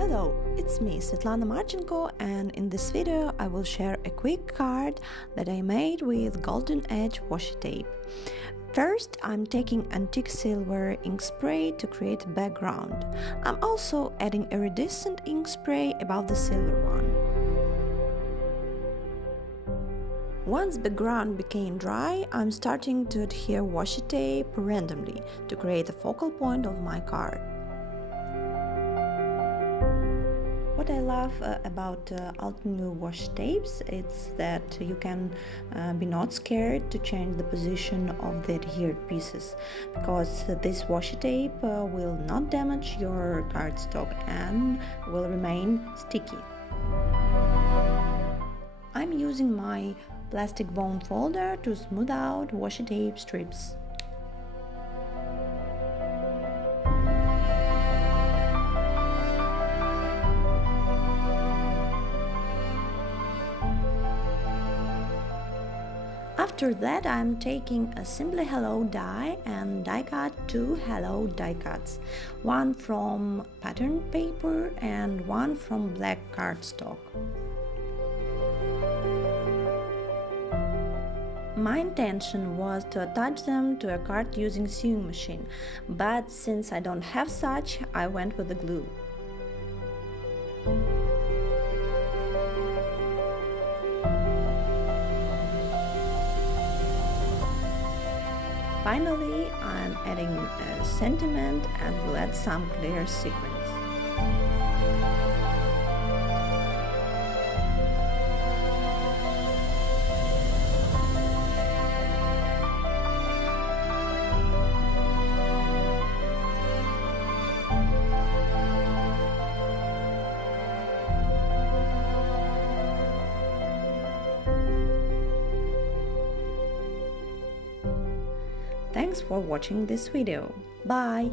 Hello, it's me, Svetlana Marchenko, and in this video I will share a quick card that I made with golden edge washi tape. First, I'm taking antique silver ink spray to create a background. I'm also adding iridescent ink spray above the silver one. Once the background became dry, I'm starting to adhere washi tape randomly to create a focal point of my card. What I love about Altenew washi tapes is that you can be not scared to change the position of the adhered pieces, because this washi tape will not damage your cardstock and will remain sticky. I'm using my plastic bone folder to smooth out washi tape strips. After that, I'm taking a Simply Hello die and die cut two Hello die cuts, one from pattern paper and one from black cardstock. My intention was to attach them to a card using sewing machine, but since I don't have such, I went with the glue. Finally, I'm adding a sentiment and will add some clear sequins. Thanks for watching this video. Bye!